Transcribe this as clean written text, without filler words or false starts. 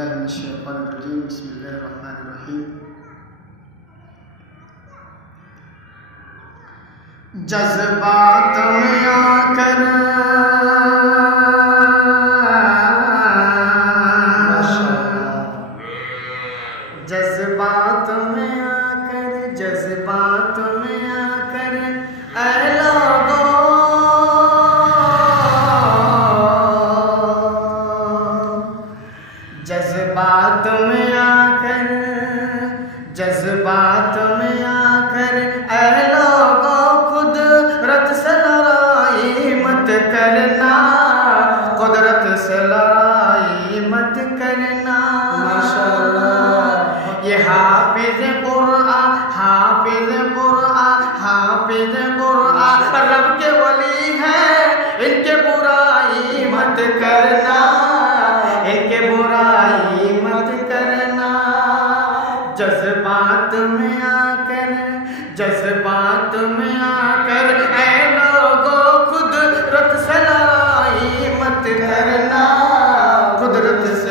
باللہ من الشیطان الرجیم بسم اللہ الرحمن الرحیم جذبات میں آ کر جذبات میں آ کر جذبات میں آ کر اے لوگو جذبات میں آ کر جذبات میں آ کر اے لوگو قدرت سے لڑائی مت کرنا قدرت سے لڑائی مت کرنا یہ حافظ قرآن حافظ قرآن حافظ قرآن رب کے ولی ہیں ان کے برائی مت کرنا ان کے برائی مت کرنا جذبات میں آ کر جذبات میں آ کر اے لوگو قدرت سے لڑائی مت کرنا قدرت سے